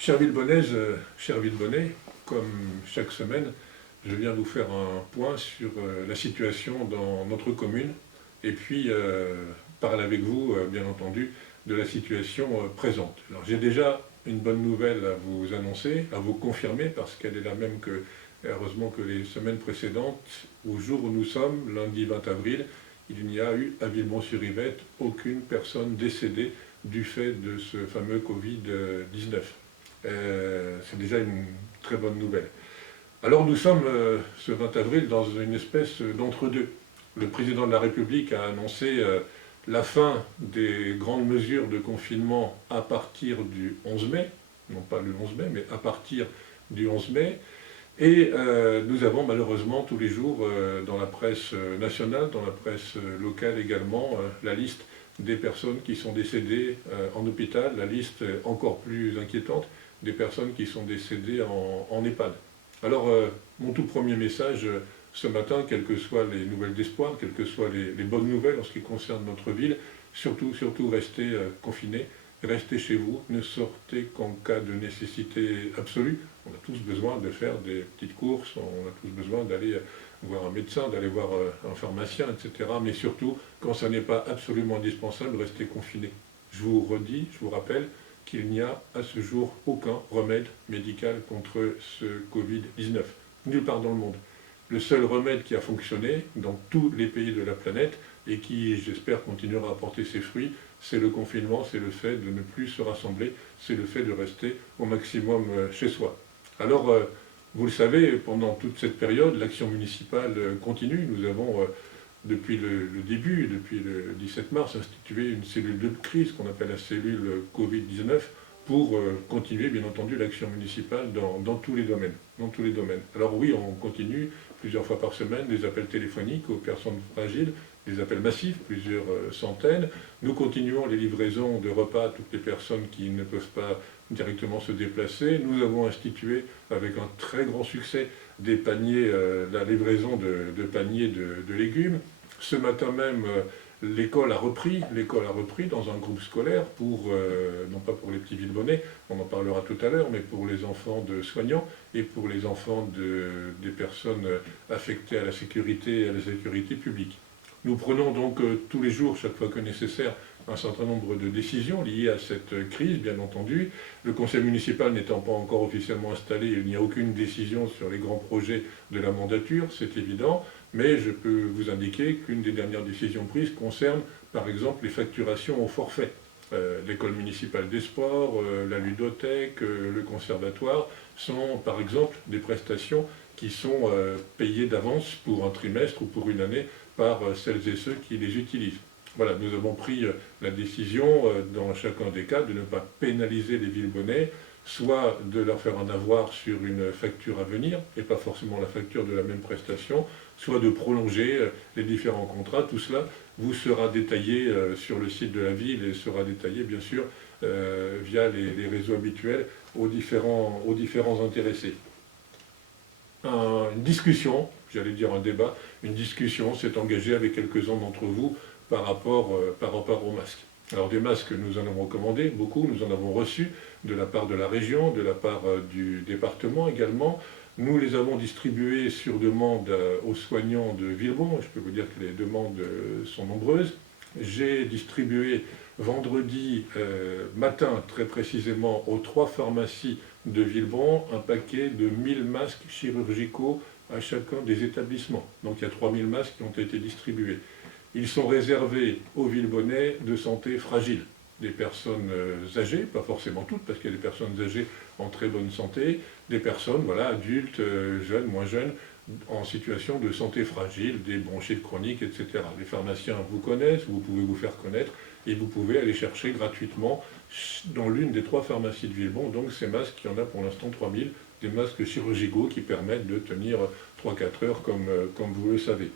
Chère Villebonnaise, chère Villebonnais, comme chaque semaine, je viens vous faire un point sur la situation dans notre commune et puis parler avec vous, bien entendu, de la situation présente. Alors j'ai déjà une bonne nouvelle à vous annoncer, à vous confirmer, parce qu'elle est la même que, heureusement, que les semaines précédentes. Au jour où nous sommes, lundi 20 avril, il n'y a eu à Villemont-sur-Yvette aucune personne décédée du fait de ce fameux Covid-19. C'est déjà une très bonne nouvelle. Alors nous sommes ce 20 avril dans une espèce d'entre-deux. Le président de la République a annoncé la fin des grandes mesures de confinement à partir du 11 mai, non pas le 11 mai, mais à partir du 11 mai. Et nous avons malheureusement tous les jours dans la presse nationale, dans la presse locale également, la liste des personnes qui sont décédées en hôpital, la liste encore plus inquiétante des personnes qui sont décédées en EHPAD. Alors, mon tout premier message ce matin, quelles que soient les nouvelles d'espoir, quelles que soient les bonnes nouvelles en ce qui concerne notre ville, surtout restez confinés, restez chez vous, ne sortez qu'en cas de nécessité absolue. On a tous besoin de faire des petites courses, on a tous besoin d'aller voir un médecin, d'aller voir un pharmacien, etc. Mais surtout, quand ça n'est pas absolument indispensable, restez confinés. Je vous redis, je vous rappelle, qu'il n'y a à ce jour aucun remède médical contre ce Covid-19, nulle part dans le monde. Le seul remède qui a fonctionné dans tous les pays de la planète et qui, j'espère, continuera à porter ses fruits, c'est le confinement, c'est le fait de ne plus se rassembler, c'est le fait de rester au maximum chez soi. Alors, vous le savez, pendant toute cette période, l'action municipale continue. Nous avons depuis le début, depuis le 17 mars, institué une cellule de crise qu'on appelle la cellule Covid-19 pour continuer, bien entendu, l'action municipale dans tous les domaines. Dans tous les domaines. Alors oui, on continue plusieurs fois par semaine des appels téléphoniques aux personnes fragiles, des appels massifs, plusieurs centaines. Nous continuons les livraisons de repas à toutes les personnes qui ne peuvent pas directement se déplacer. Nous avons institué, avec un très grand succès, des paniers, la livraison de paniers de légumes. Ce matin même, l'école a repris dans un groupe scolaire, non pas pour les petits Villebonnais, on en parlera tout à l'heure, mais pour les enfants de soignants et pour les enfants des personnes affectées à la sécurité et à la sécurité publique. Nous prenons donc tous les jours, chaque fois que nécessaire, un certain nombre de décisions liées à cette crise, bien entendu. Le conseil municipal n'étant pas encore officiellement installé, il n'y a aucune décision sur les grands projets de la mandature, c'est évident, mais je peux vous indiquer qu'une des dernières décisions prises concerne, par exemple, les facturations au forfait. L'école municipale des sports, la ludothèque, le conservatoire sont, par exemple, des prestations qui sont payées d'avance pour un trimestre ou pour une année par celles et ceux qui les utilisent. Voilà, nous avons pris la décision, dans chacun des cas, de ne pas pénaliser les Villebonnais, soit de leur faire un avoir sur une facture à venir, et pas forcément la facture de la même prestation, soit de prolonger les différents contrats. Tout cela vous sera détaillé sur le site de la ville et sera détaillé, bien sûr, via les réseaux habituels aux différents intéressés. Une discussion, j'allais dire un débat, une discussion s'est engagée avec quelques-uns d'entre vous par rapport aux masques. Alors des masques, nous en avons commandé beaucoup, nous en avons reçus de la part de la région, de la part du département également. Nous les avons distribués sur demande aux soignants de Villebon. Je peux vous dire que les demandes sont nombreuses. J'ai distribué vendredi matin, très précisément, aux 3 pharmacies de Villebon, un paquet de 1000 masques chirurgicaux à chacun des établissements. Donc il y a 3000 masques qui ont été distribués. Ils sont réservés aux Villebonnais de santé fragile, des personnes âgées, pas forcément toutes, parce qu'il y a des personnes âgées en très bonne santé, des personnes adultes, jeunes, moins jeunes, en situation de santé fragile, des bronchites chroniques, etc. Les pharmaciens vous connaissent, vous pouvez vous faire connaître, et vous pouvez aller chercher gratuitement dans l'une des 3 pharmacies de Villebon, donc ces masques, il y en a pour l'instant 3000, des masques chirurgicaux qui permettent de tenir 3-4 heures comme vous le savez.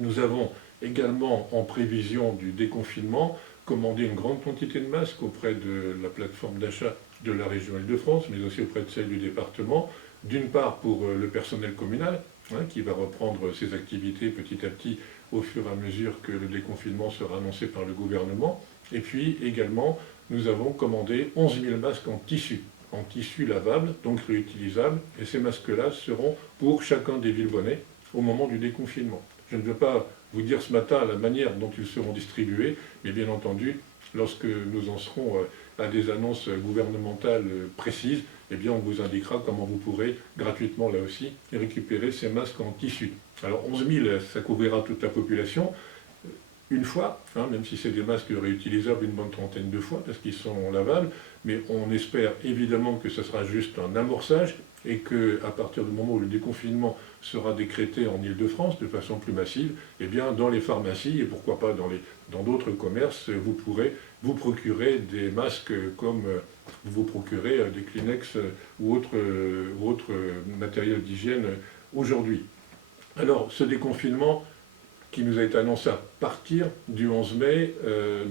Nous avons également, en prévision du déconfinement, commandé une grande quantité de masques auprès de la plateforme d'achat de la région Île-de-France, mais aussi auprès de celle du département, d'une part pour le personnel communal, qui va reprendre ses activités petit à petit au fur et à mesure que le déconfinement sera annoncé par le gouvernement, et puis également, nous avons commandé 11 000 masques en tissu. en tissu lavable, donc réutilisables, et ces masques-là seront pour chacun des Villebonnais au moment du déconfinement. Je ne veux pas vous dire ce matin la manière dont ils seront distribués, mais bien entendu, lorsque nous en serons à des annonces gouvernementales précises, eh bien on vous indiquera comment vous pourrez gratuitement là aussi récupérer ces masques en tissu. Alors 11 000, ça couvrira toute la population une fois, même si c'est des masques réutilisables une bonne trentaine de fois parce qu'ils sont lavables, mais on espère évidemment que ce sera juste un amorçage et qu'à partir du moment où le déconfinement sera décrété en Île-de-France de façon plus massive, eh bien dans les pharmacies et pourquoi pas dans d'autres commerces, vous pourrez vous procurer des masques comme vous vous procurez des Kleenex ou autres matériel d'hygiène aujourd'hui. Alors ce déconfinement qui nous a été annoncé à partir du 11 mai,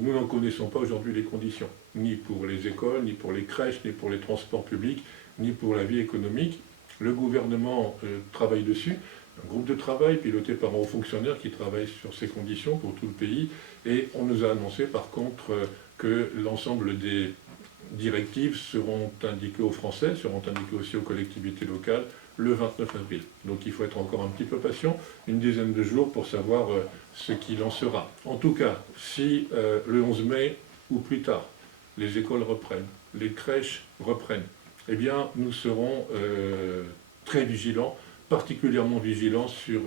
nous n'en connaissons pas aujourd'hui les conditions, ni pour les écoles, ni pour les crèches, ni pour les transports publics, ni pour la vie économique. Le gouvernement travaille dessus, un groupe de travail piloté par un haut fonctionnaire qui travaille sur ces conditions pour tout le pays, et on nous a annoncé par contre que l'ensemble des directives seront indiquées aux Français, seront indiquées aussi aux collectivités locales, le 29 avril. Donc il faut être encore un petit peu patient, une dizaine de jours pour savoir ce qu'il en sera. En tout cas, si le 11 mai ou plus tard, les écoles reprennent, les crèches reprennent, eh bien nous serons très vigilants, particulièrement vigilants sur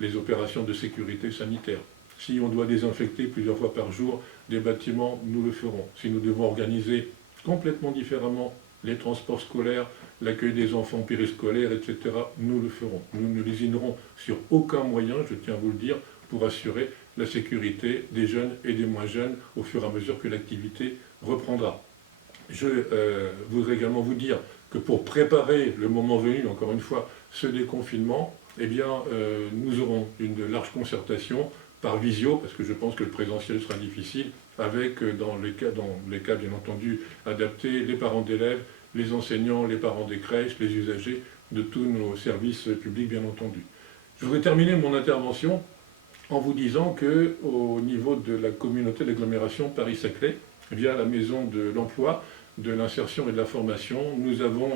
les opérations de sécurité sanitaire. Si on doit désinfecter plusieurs fois par jour des bâtiments, nous le ferons. Si nous devons organiser complètement différemment les transports scolaires, l'accueil des enfants périscolaires, etc., nous le ferons. Nous ne lésinerons sur aucun moyen, je tiens à vous le dire, pour assurer la sécurité des jeunes et des moins jeunes au fur et à mesure que l'activité reprendra. Je voudrais également vous dire que pour préparer le moment venu, encore une fois, ce déconfinement, eh bien, nous aurons une large concertation par visio, parce que je pense que le présentiel sera difficile, avec, dans les cas bien entendu adaptés, les parents d'élèves, les enseignants, les parents des crèches, les usagers de tous nos services publics bien entendu. Je voudrais terminer mon intervention en vous disant qu'au niveau de la communauté d'agglomération Paris-Saclay, via la Maison de l'Emploi, de l'Insertion et de la Formation, nous avons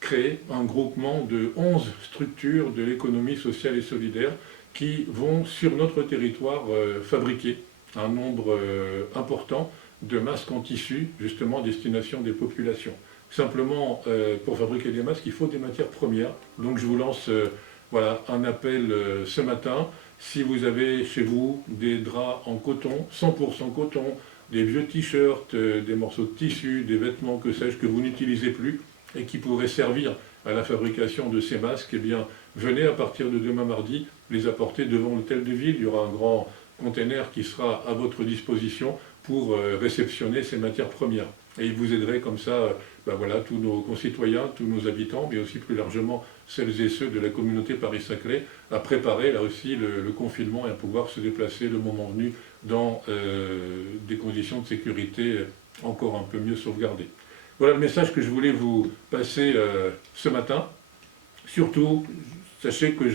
créé un groupement de 11 structures de l'économie sociale et solidaire qui vont sur notre territoire fabriquer un nombre important de masques en tissu, justement à destination des populations. Simplement, pour fabriquer des masques, il faut des matières premières. Donc je vous lance voilà, un appel ce matin. Si vous avez chez vous des draps en coton, 100% coton, des vieux t-shirts, des morceaux de tissu, des vêtements, que sais-je, que vous n'utilisez plus et qui pourraient servir à la fabrication de ces masques, eh bien, venez à partir de demain mardi les apporter devant l'hôtel de ville. Il y aura un grand container qui sera à votre disposition pour réceptionner ces matières premières. Et vous aiderez comme ça voilà, tous nos concitoyens, tous nos habitants, mais aussi plus largement celles et ceux de la communauté Paris-Saclay à préparer là aussi le confinement et à pouvoir se déplacer le moment venu dans des conditions de sécurité encore un peu mieux sauvegardées. Voilà le message que je voulais vous passer ce matin. Surtout, sachez que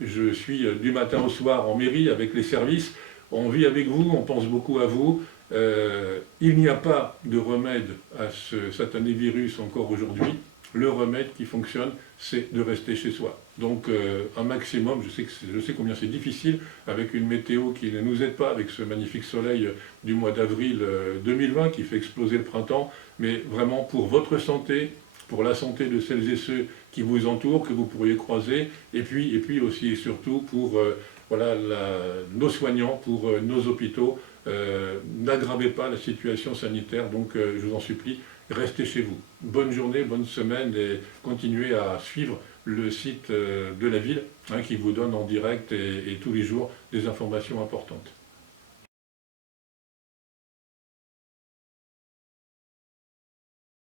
je suis du matin au soir en mairie avec les services. On vit avec vous, on pense beaucoup à vous. Il n'y a pas de remède à ce satané virus encore aujourd'hui. Le remède qui fonctionne, c'est de rester chez soi. Donc un maximum, je sais combien c'est difficile avec une météo qui ne nous aide pas, avec ce magnifique soleil du mois d'avril 2020 qui fait exploser le printemps, mais vraiment pour votre santé, pour la santé de celles et ceux qui vous entourent, que vous pourriez croiser, et puis aussi et surtout pour voilà, nos soignants, pour nos hôpitaux. N'aggravez pas la situation sanitaire, donc je vous en supplie, restez chez vous. Bonne journée, bonne semaine et continuez à suivre le site de la ville qui vous donne en direct et tous les jours des informations importantes.